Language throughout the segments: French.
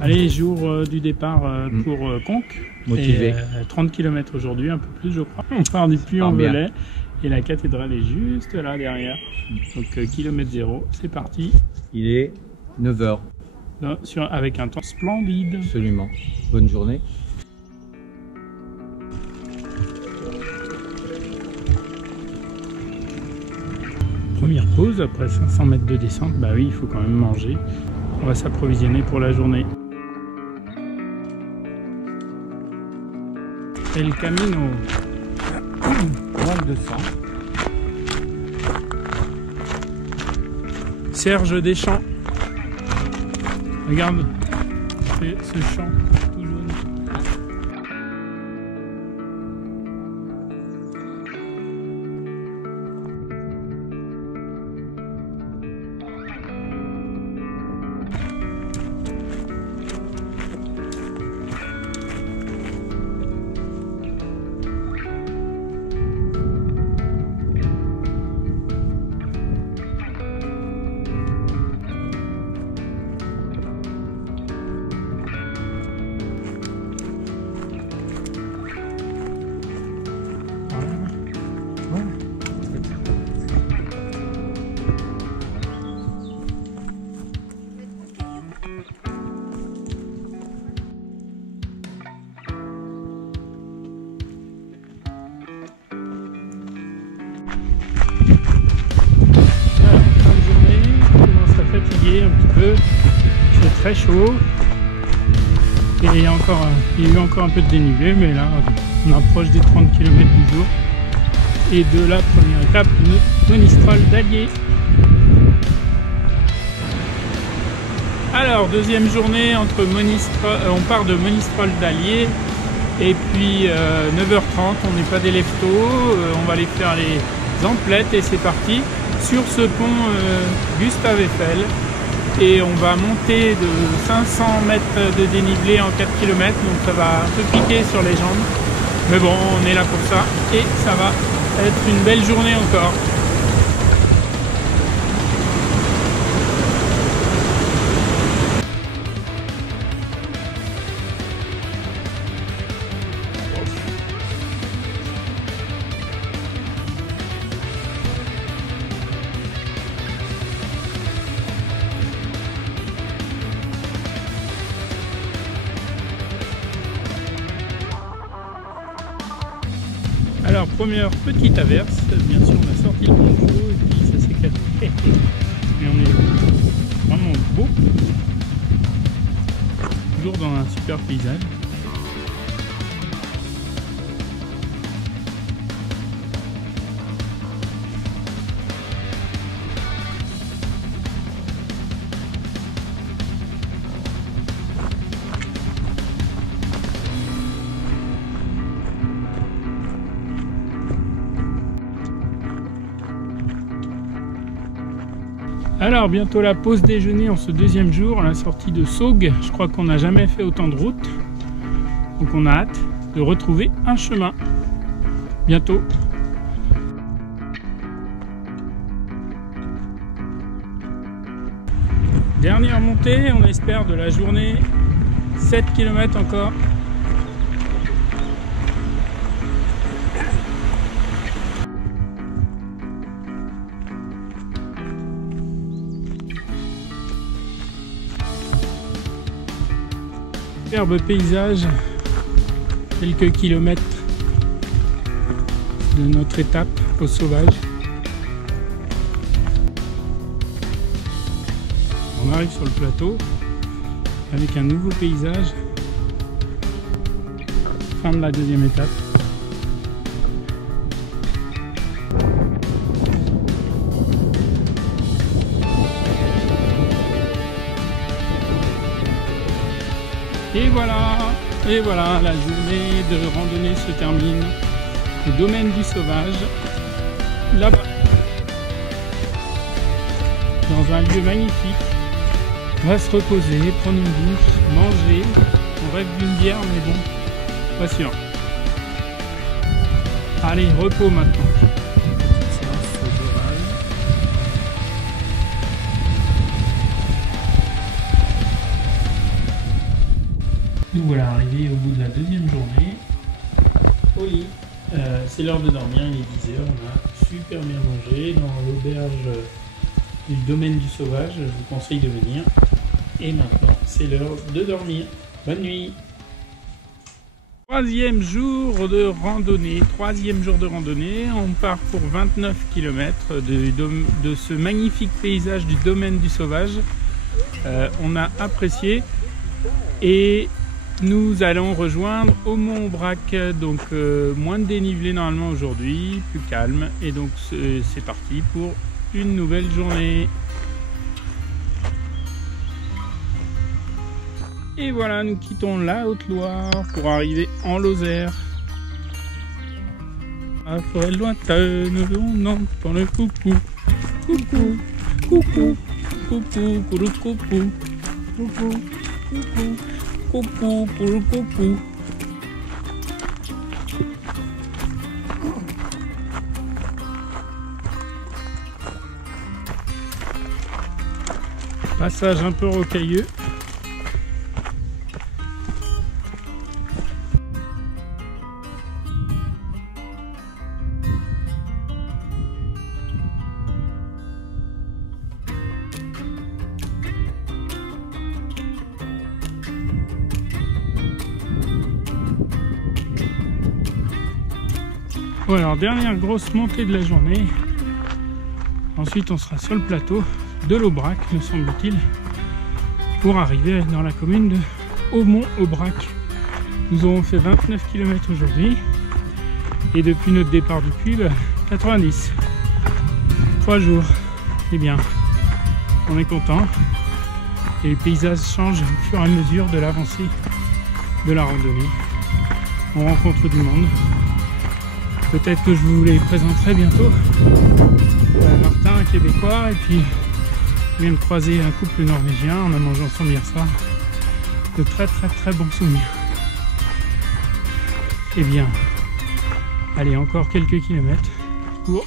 Allez, jour du départ pour Conques. Motivé. 30 km aujourd'hui, un peu plus je crois. On part du Puy-en-Velay et la cathédrale est juste là derrière. Donc kilomètre zéro, c'est parti. Il est 9 h. Là, avec un temps splendide. Absolument. Bonne journée. Première pause après 500 mètres de descente. Bah oui, il faut quand même manger. On va s'approvisionner pour la journée. El Camino. Moins de 200. Serge Deschamps. Regarde ce champ tout jaune. Un petit peu, c'est très chaud et il y a eu encore un peu de dénivelé, mais là on approche des 30 km du jour et de la première étape de Monistrol d'Allier. Alors deuxième journée entre on part de Monistrol d'Allier et puis 9h30 on n'est pas des leftos, on va aller faire les emplettes et c'est parti sur ce pont Gustave Eiffel. Et on va monter de 500 mètres de dénivelé en 4 km, donc ça va un peu piquer sur les jambes. Mais bon, on est là pour ça et ça va être une belle journée encore. Alors première petite averse, bien sûr on a sorti le poncho et puis ça s'est calmé. Mais on est vraiment beau, toujours dans un super paysage. Alors bientôt la pause déjeuner en ce deuxième jour, la sortie de Saugues. Je crois qu'on n'a jamais fait autant de route. Donc on a hâte de retrouver un chemin. Bientôt. Dernière montée, on espère, de la journée. 7 km encore. Superbe paysage, quelques kilomètres de notre étape au sauvage. On arrive sur le plateau avec un nouveau paysage. Fin de la deuxième étape. Et voilà, la journée de randonnée se termine. le domaine du Sauvage, là-bas, dans un lieu magnifique. On va se reposer, prendre une douche, manger. On rêve d'une bière, mais bon, pas sûr. Allez, repos maintenant. Petite séance d'orage. Nous voilà arrivés au bout de la deuxième journée. Au lit. C'est l'heure de dormir, il est 10 h. On a super bien mangé dans l'auberge du domaine du Sauvage. Je vous conseille de venir. Et maintenant, c'est l'heure de dormir. Bonne nuit. Troisième jour de randonnée. On part pour 29 km de ce magnifique paysage du domaine du Sauvage. On a apprécié. Et nous allons rejoindre Aumont-Aubrac, donc moins de dénivelé normalement aujourd'hui, plus calme, et donc c'est parti pour une nouvelle journée. Et voilà, nous quittons la Haute-Loire pour arriver en Lozère. À la forêt lointaine, on entend le coucou, coucou, coucou, coucou, coucou, coucou, coucou, coucou. Coucou pour le coucou. Passage un peu rocailleux. Bon, alors dernière grosse montée de la journée. Ensuite on sera sur le plateau de l'Aubrac, me semble-t-il, pour arriver dans la commune de Aumont-Aubrac. Nous aurons fait 29 km aujourd'hui et depuis notre départ du Puy, 90. 3 jours. Eh bien, on est content et les paysages changent au fur et à mesure de l'avancée de la randonnée. On rencontre du monde. Peut-être que je vous les présenterai bientôt. Martin, un Québécois, et puis je viens de croiser un couple norvégien. On a mangé ensemble hier soir. De très bons souvenirs. Eh bien, allez, encore quelques kilomètres pour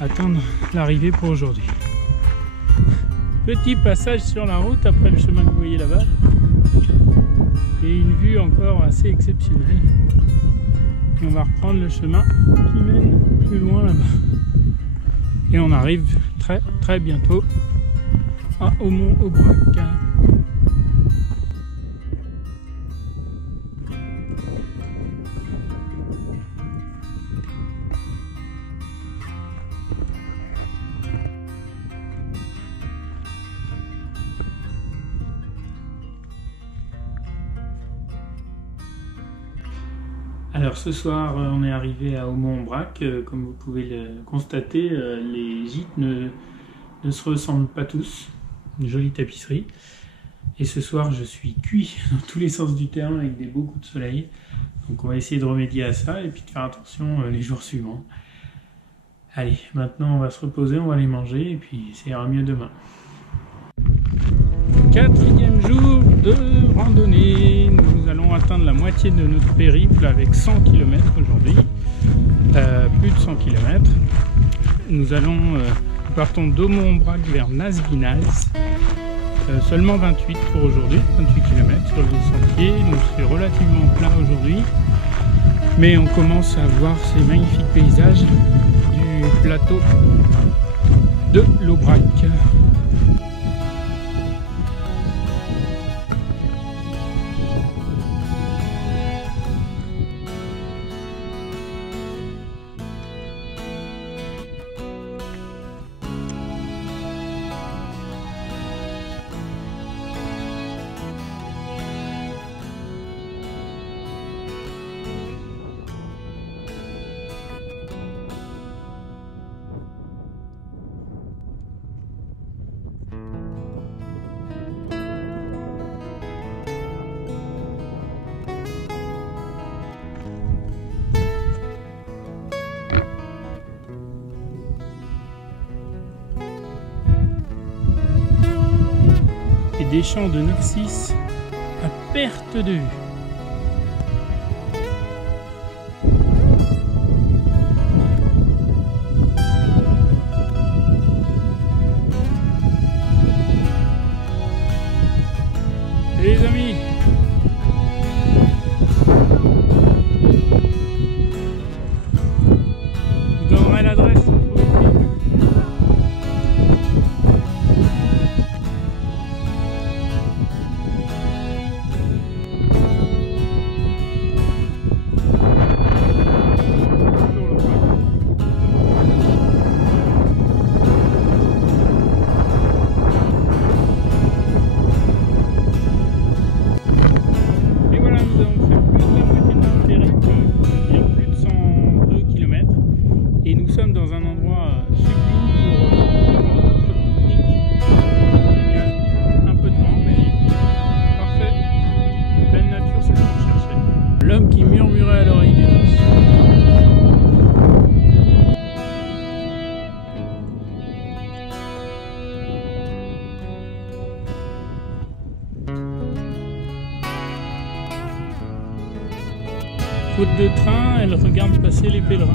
attendre l'arrivée pour aujourd'hui. Petit passage sur la route après le chemin que vous voyez là-bas. Et une vue encore assez exceptionnelle. Et on va reprendre le chemin qui mène plus loin là-bas. Et on arrive très bientôt à Aumont-Aubrac. Alors ce soir on est arrivé à Aumont-Aubrac, comme vous pouvez le constater, les gîtes ne se ressemblent pas tous, une jolie tapisserie. Et ce soir je suis cuit dans tous les sens du terme avec des beaux coups de soleil. Donc on va essayer de remédier à ça et puis de faire attention les jours suivants. Allez, maintenant on va se reposer, on va aller manger et puis ça ira mieux demain. 4e jour de randonnée. Nous allons atteindre la moitié de notre périple avec 100 km aujourd'hui. Plus de 100 km. Nous partons d'Aumont-Aubrac vers Nasvinals. Seulement 28 pour aujourd'hui, 28 km sur le sentier. Donc c'est relativement plat aujourd'hui. Mais on commence à voir ces magnifiques paysages du plateau de l'Aubrac. des champs de narcisses à perte de vue. Et les amis, je vous donnerai l'adresse. L'homme qui murmurait à l'oreille des noces. Faute de train, elle regarde passer les pèlerins.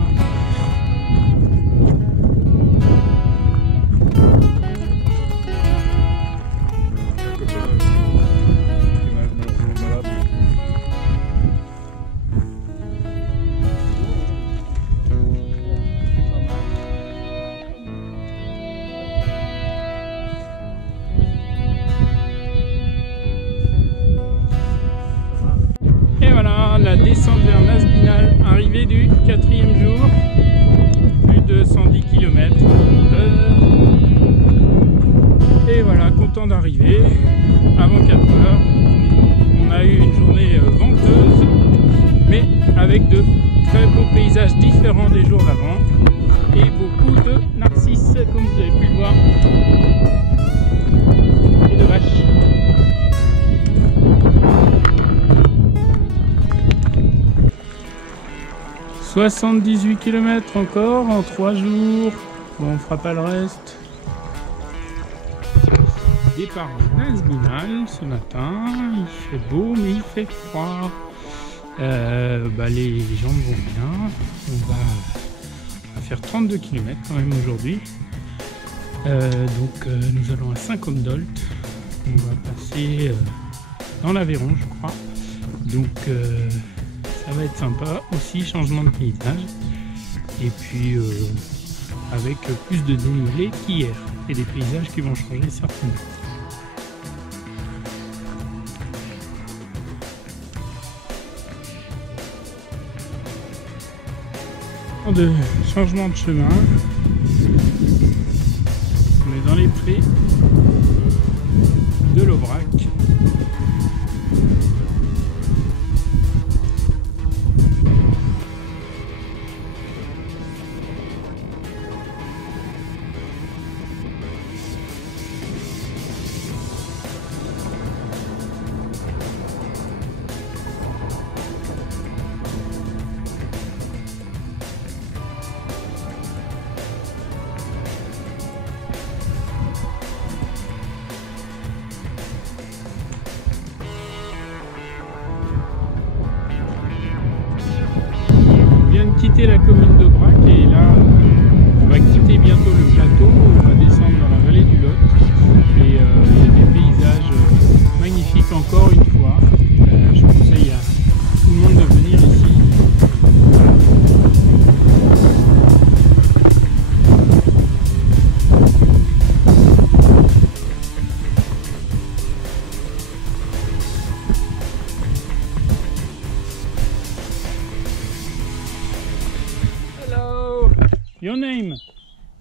La descente vers Nasbinal, arrivée du 4e jour, plus de 110 km. Et voilà, content d'arriver avant 4 heures. On a eu une journée venteuse, mais avec de très beaux paysages différents des jours d'avant et beaucoup de narcisses, comme vous avez pu le voir, et de vaches. 78 km encore en 3 jours. Bon, on fera pas le reste. Départ de Nasbinal ce matin. Il fait beau mais il fait froid. Les jambes vont bien. On va faire 32 km quand même aujourd'hui. Nous allons à Saint-Côme-d'Olt. On va passer dans l'Aveyron, je crois. Ça va être sympa aussi, changement de paysage et puis avec plus de dénivelé qu'hier et des paysages qui vont changer certainement. De changement de chemin, on est dans les prés de l'Aubrac. Quitter la commune d'Aubrac et là on va quitter bientôt le plateau, on va descendre dans la vallée du Lot et il y a des paysages magnifiques encore une fois. Je conseille à tout le monde de venir ici. Your name?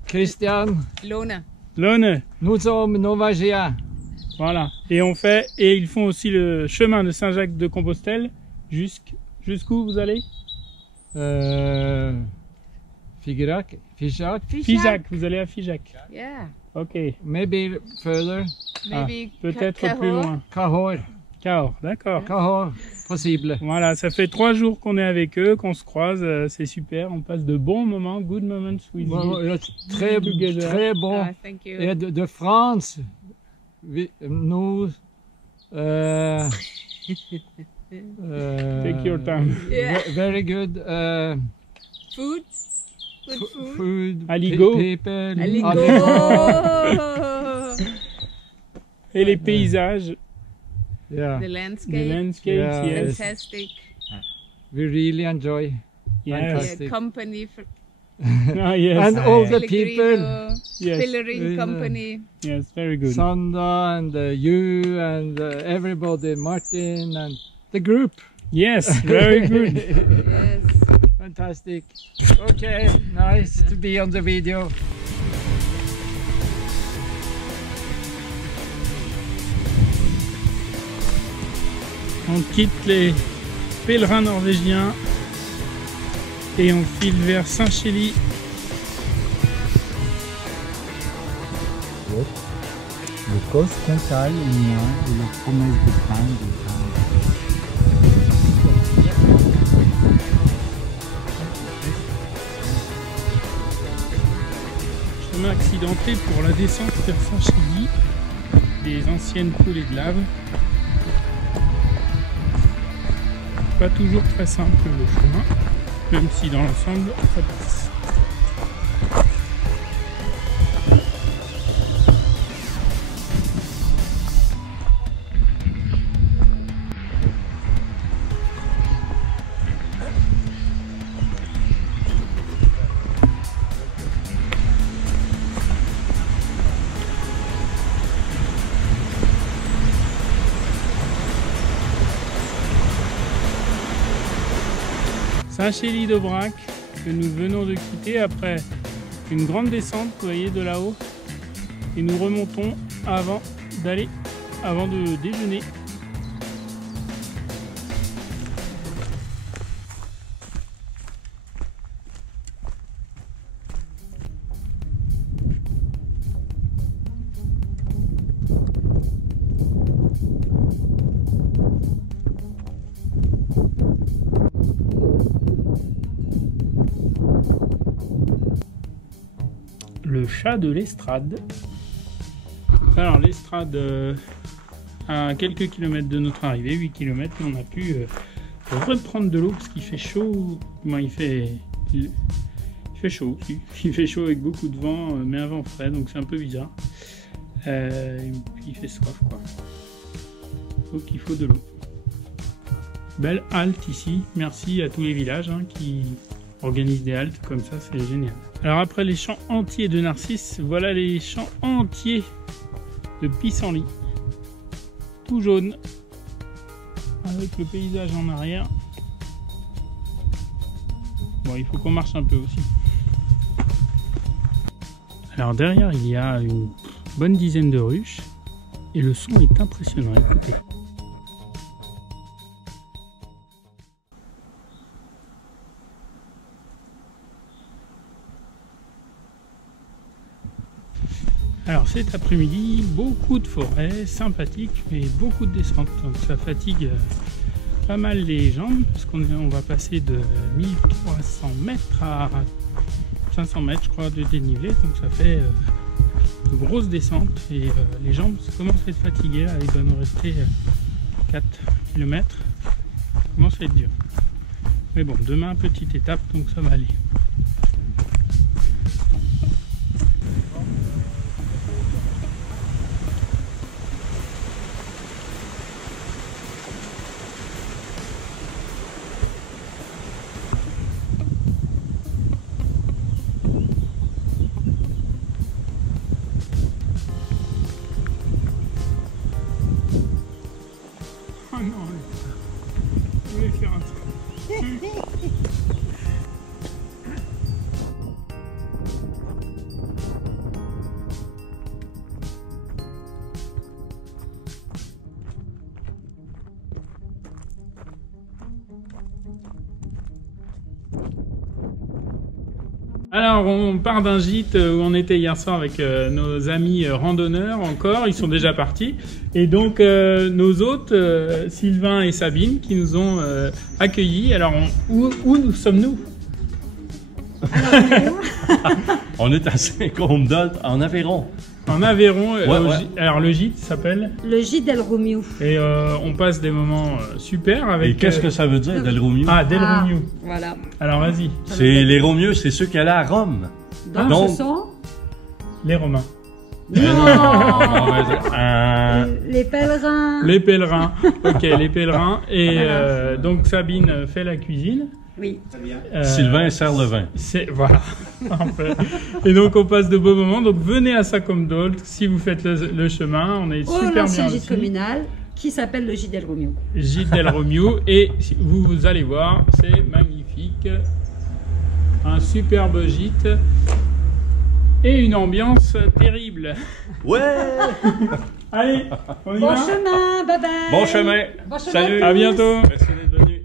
Christian. Lone. Lone. Nous sommes Novagéens. Voilà. Et ils font aussi le chemin de Saint-Jacques-de-Compostelle. Jusqu'où vous allez? Figeac. Figeac. Vous allez à Figeac. Yeah. Ok. Maybe further. Maybe peut-être plus loin. Cahors. Cahors, d'accord. Cahors, possible. Voilà, ça fait 3 jours qu'on est avec eux, qu'on se croise, c'est super, on passe de bons moments, good moments with you. Très bon. thank you. Et de France, nous Take your time. Yeah. Very good. Food. Good food. Food. Aligo. People. Aligo. Et les paysages, Yeah. The the landscape. landscapes, Yeah. yes. Fantastic. We really enjoy. Yes. Fantastic. Company. Ah, yes. And all the people. Pellegrino. Yes. Pillaring company. Yes, very good. Sanda and you and everybody, Martin and the group. Yes, very good. Yes. Fantastic. Okay, nice to be on the video. On quitte les pèlerins norvégiens et on file vers Saint-Chély. Le cos Contal, et la promesse de pain. Chemin accidenté pour la descente vers Saint-Chély, des anciennes coulées de lave. Pas toujours très simple le chemin, même si dans l'ensemble ça passe. Saint-Chély-d'Aubrac que nous venons de quitter après une grande descente, vous voyez, de là-haut, et nous remontons avant de déjeuner. Le chat de l'Estrade. Alors l'Estrade, à quelques kilomètres de notre arrivée, 8 km, on a pu reprendre de l'eau parce qu'il fait chaud. Moi, il fait chaud aussi. Il fait chaud avec beaucoup de vent, mais un vent frais, donc c'est un peu bizarre. Et puis il fait soif, quoi. Donc il faut de l'eau. Belle halte ici. Merci à tous les villages qui organisent des haltes comme ça, c'est génial. Alors après les champs entiers de narcisses, voilà les champs entiers de pissenlit, tout jaune, avec le paysage en arrière. Bon, il faut qu'on marche un peu aussi. Alors derrière, il y a une bonne dizaine de ruches et le son est impressionnant, écoutez. Alors cet après-midi, beaucoup de forêts sympathiques, mais beaucoup de descentes, donc ça fatigue pas mal les jambes, parce qu'on va passer de 1300 mètres à 500 mètres, je crois, de dénivelé, donc ça fait de grosses descentes, et les jambes commencent à être fatiguées, là, il doit nous rester 4 km, ça commence à être dur. Mais bon, demain, petite étape, donc ça va aller. Oh non, je voulais faire un truc. Alors on part d'un gîte où on était hier soir avec nos amis randonneurs encore, ils sont déjà partis. Et donc nos hôtes, Sylvain et Sabine, qui nous ont accueillis. Alors où nous sommes-nous? On est à Saint-Côme-d'Olde, en Aveyron. En Aveyron, Ouais. alors le gîte s'appelle. Le gîte del Romeo. Et on passe des moments super avec. Et qu'est-ce que ça veut dire, Del Romeo? Ah, Del Romeo. Voilà. Alors vas-y. C'est les Romieux, c'est ceux qui allaient à Rome. Donc, Donc- ce sont Les Romains. les pèlerins. Les pèlerins. Ok, les pèlerins. Et donc Sabine fait la cuisine. Oui. Sylvain sert le vin. C'est voilà. En fait. Et donc on passe de beaux moments. Donc venez à Sacomdol si vous faites le chemin. On est Au super l'ancien bien gîte aussi. communal qui s'appelle le gîte del Romeo. Gîte del Romeo. Et vous allez voir, c'est magnifique. Un superbe gîte. Et une ambiance terrible. Ouais! Allez, on y Bon va. chemin, bye bye. Bon chemin! Bon chemin. Salut! À bientôt. Merci d'être venu.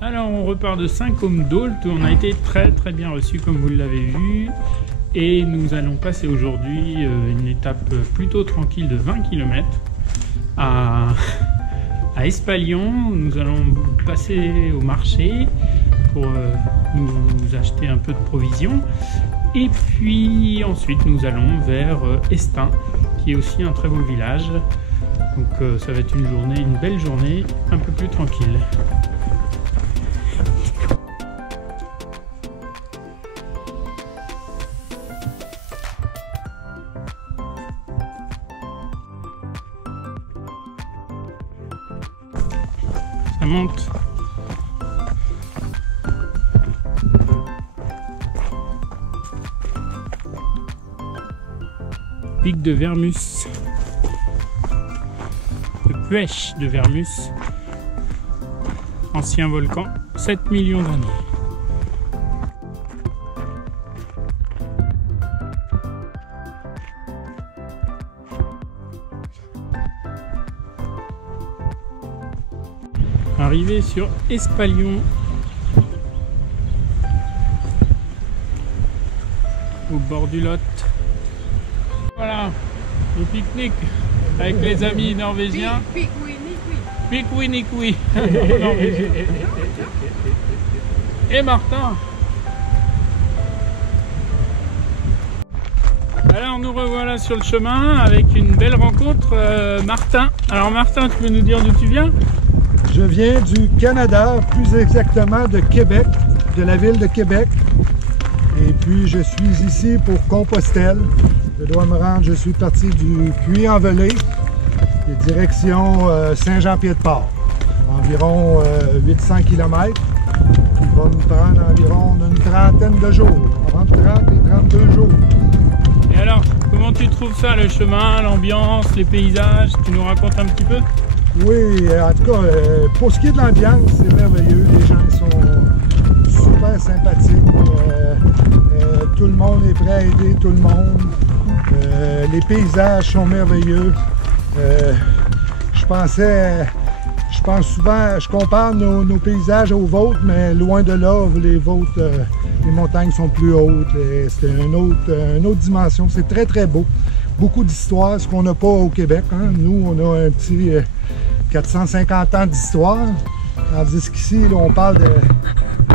Alors on repart de Saint-Côme-d'Ault où on a été très bien reçus comme vous l'avez vu. Et nous allons passer aujourd'hui une étape plutôt tranquille de 20 km à Espalion. Nous allons passer au marché pour nous acheter un peu de provisions. Et puis ensuite nous allons vers Estaing, qui est aussi un très beau village. Donc ça va être une belle journée, un peu plus tranquille. Ça monte. Pic de Vermus. Le Puech de Vermus. Ancien volcan, 7 millions d'années. Arrivé sur Espalion, au bord du Lot. Voilà, le pique-nique avec les amis norvégiens. Pique-oui-nique-oui. Et Martin. Alors nous revoilà sur le chemin avec une belle rencontre. Martin. Alors Martin, tu peux nous dire d'où tu viens? Je viens du Canada, plus exactement de Québec, de la ville de Québec. Et puis je suis ici pour Compostelle. Je dois me rendre, je suis parti du Puy-en-Velay, direction Saint-Jean-Pied-de-Port. Environ 800 km. Il va me prendre environ une trentaine de jours, entre 30 et 32 jours. Et alors, comment tu trouves ça, le chemin, l'ambiance, les paysages? Tu nous racontes un petit peu? Oui, en tout cas, pour ce qui est de l'ambiance, c'est merveilleux. Les gens sont super sympathiques. Tout le monde est prêt à aider tout le monde. Les paysages sont merveilleux. Je pense souvent, je compare nos paysages aux vôtres, mais loin de là, les vôtres, les montagnes sont plus hautes. C'est une autre dimension. C'est très beau. Beaucoup d'histoires, ce qu'on n'a pas au Québec. Hein. Nous, on a un petit 450 ans d'histoire. Tandis qu'ici, on parle de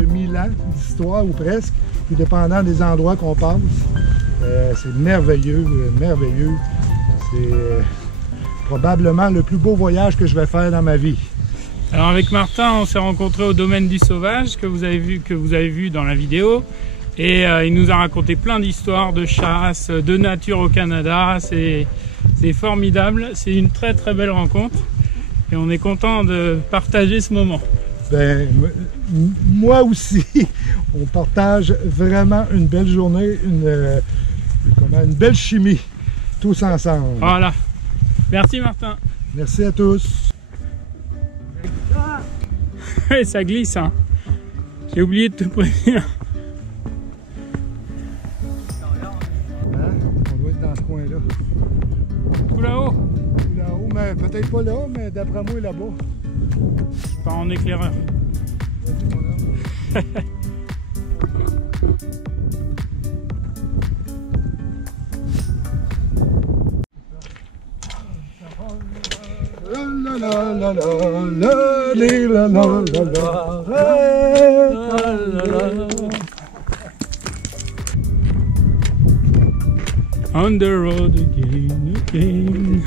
1000 ans d'histoire ou presque, tout dépendant des endroits qu'on passe. C'est merveilleux, merveilleux. C'est probablement le plus beau voyage que je vais faire dans ma vie. Alors avec Martin, on s'est rencontrés au domaine du Sauvage que vous avez vu dans la vidéo. Et il nous a raconté plein d'histoires de chasse, de nature au Canada. C'est formidable, c'est une très belle rencontre. Et on est content de partager ce moment. Ben, moi aussi, on partage vraiment une belle journée, une belle chimie, tous ensemble. Voilà. Merci Martin. Merci à tous. Ça glisse, hein. J'ai oublié de te prévenir. Hein? On doit être dans ce coin-là. Tout là-haut. Là-haut, mais peut-être pas là, mais d'après moi là-bas. Pas en éclaireur. On the road again, again.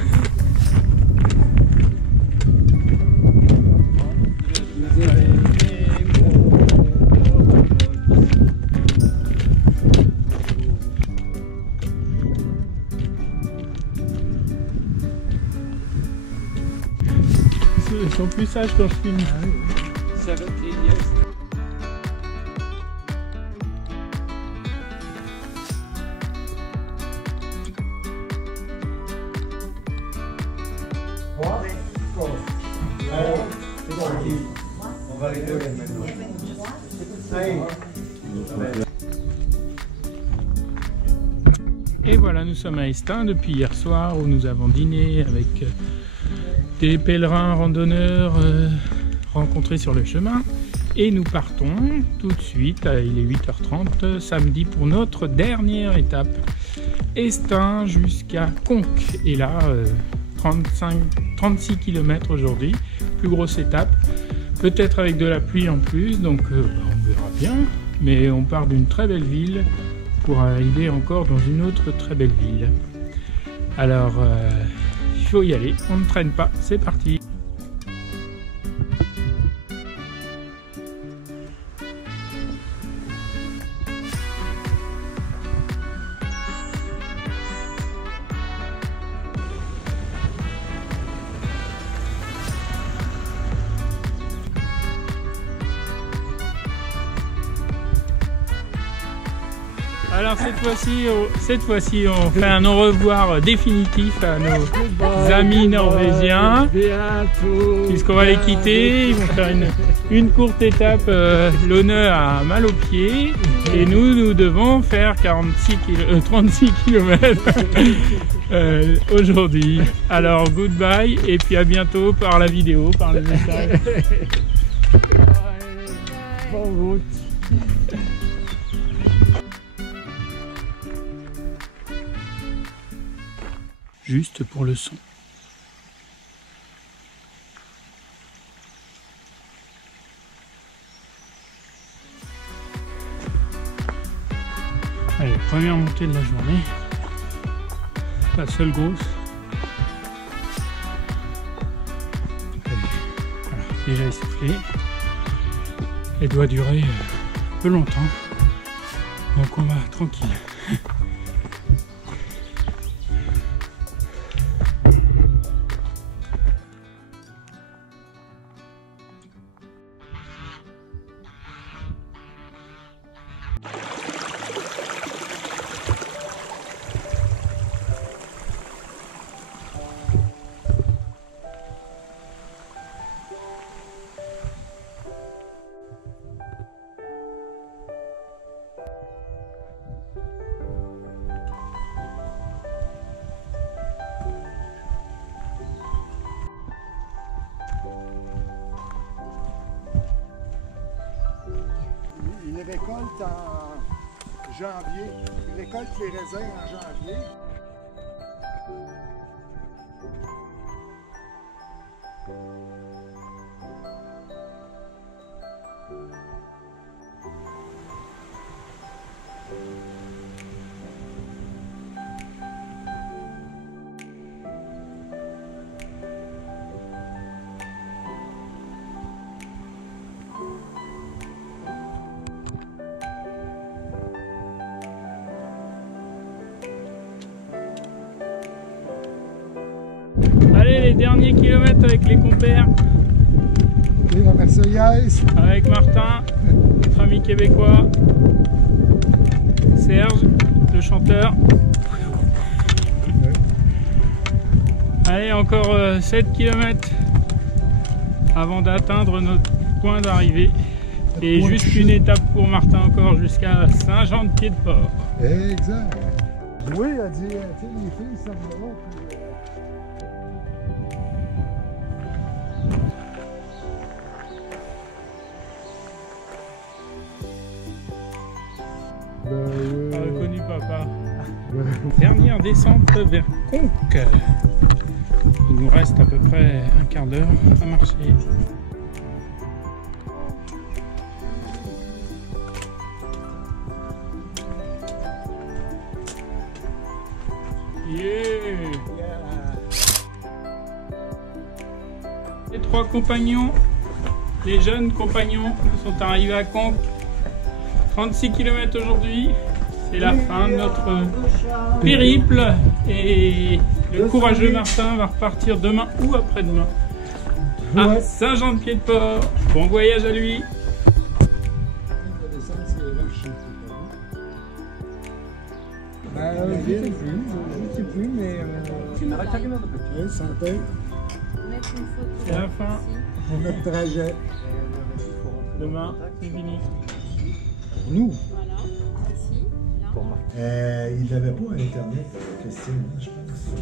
Ils sont plus sages quand je filme. 17 years. Et voilà, nous sommes à Estaing depuis hier soir où nous avons dîné avec des pèlerins randonneurs rencontrés sur le chemin. Et nous partons tout de suite, il est 8h30 samedi pour notre dernière étape. Estaing jusqu'à Conques. Et là, 36 km aujourd'hui, plus grosse étape. Peut-être avec de la pluie en plus, donc on verra bien. Mais on part d'une très belle ville pour arriver encore dans une autre très belle ville. Alors, il faut y aller, on ne traîne pas, c'est parti. Alors cette fois-ci, on fait un au revoir définitif à nos amis norvégiens, puisqu'on va les quitter. Ils vont faire une courte étape, l'honneur a mal aux pieds, et nous devons faire 36 km aujourd'hui. Alors goodbye, et puis à bientôt par la vidéo, par le message. Bonne route. Juste pour le son. Allez, première montée de la journée. La seule grosse. Voilà, déjà essoufflé. Elle doit durer un peu longtemps. Donc on va tranquille. Il récolte en janvier. Il récolte les raisins en janvier. Allez, les derniers kilomètres avec les compères. Et la Marseillaise. Avec Martin, notre ami québécois. Serge, le chanteur. Allez, encore 7 km avant d'atteindre notre point d'arrivée. Et juste une étape pour Martin encore jusqu'à Saint-Jean-de-Pied-de-Port. Exact. Oui, elle a dit, les filles s'en vont. Pas reconnu papa. Dernière descente vers Conques. Il nous reste à peu près un quart d'heure à marcher. Les 3 compagnons, les jeunes compagnons, sont arrivés à Conques. 36 km aujourd'hui. C'est la fin de notre périple et le courageux Martin va repartir demain ou après-demain à Saint-Jean-de-Pied-de-Port. Bon voyage à lui. Je sais plus, mais... Santé, C'est la fin. notre trajet. Demain, c'est fini. Nous, Il n'avait pas Internet, Christine, je pense.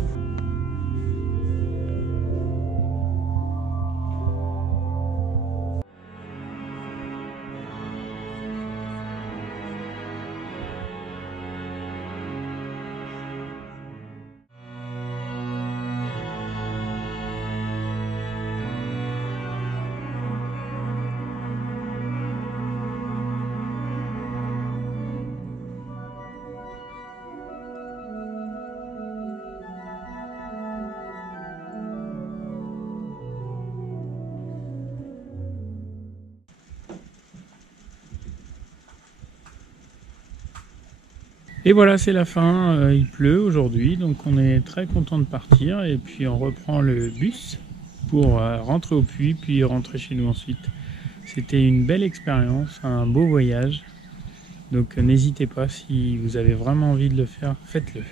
Et voilà, c'est la fin. Il pleut aujourd'hui, donc on est très content de partir. Et puis on reprend le bus pour rentrer au puits, puis rentrer chez nous ensuite. C'était une belle expérience, un beau voyage. Donc n'hésitez pas, si vous avez vraiment envie de le faire, faites-le.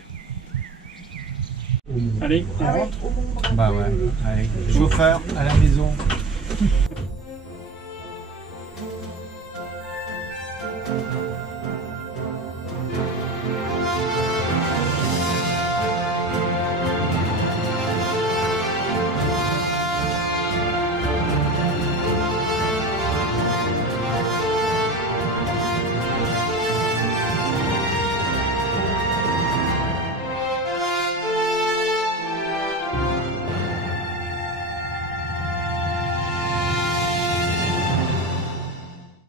Allez, on rentre. bah ouais, allez, chauffeur à la maison.